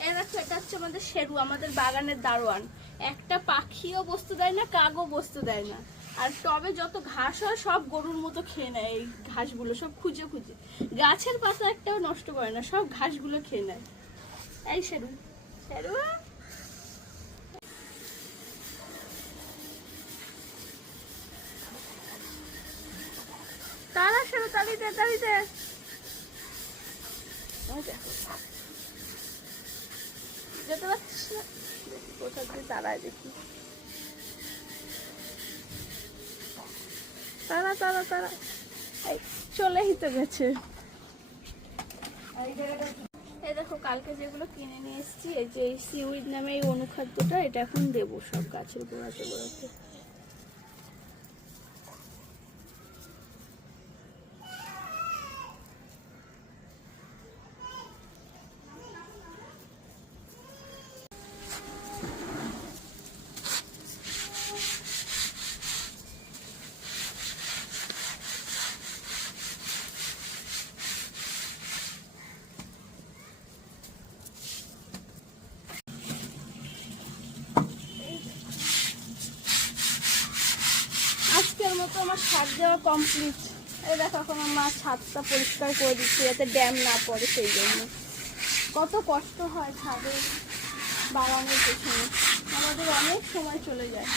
এই দেখো, এটা হচ্ছে আমাদের শেরু, আমাদের বাগানের দারোয়ান। একটা পাখিও বস্তু দেয় না, কাকও বস্তু দেয় না। আর টবে যত ঘাস হয় সব গরুর মতো খেয়ে নেয়। এই ঘাসগুলো সব খুঁজে খুঁজে, গাছের পাতা একটাও নষ্ট করে না, সব ঘাসগুলো খেয়ে নেয়। এই শেরু, শেরু তারা, শেরু তাড়িতে তাড়িতে। যেতে পারছিস না, কোথা দিয়ে তারায় দেখি। তারা তারা তারা, এই চলেই তো গেছে। এই দেখো, কালকে যেগুলো কিনে নিয়ে এসেছি, এই যে সিউইড নামে এই অনুখাদ্যটা, এটা এখন দেবো সব গাছের গোড়াতে গোড়াতে। আজকের মতো আমার ছাদ দেওয়া কমপ্লিট। এই দেখো, এখন আমার ছাদটা পরিষ্কার করে দিচ্ছি যাতে ড্যাম না পড়ে। সেই জন্য কত কষ্ট হয় ছাদে বাগানের পেছনে, আমাদের অনেক সময় চলে যায়।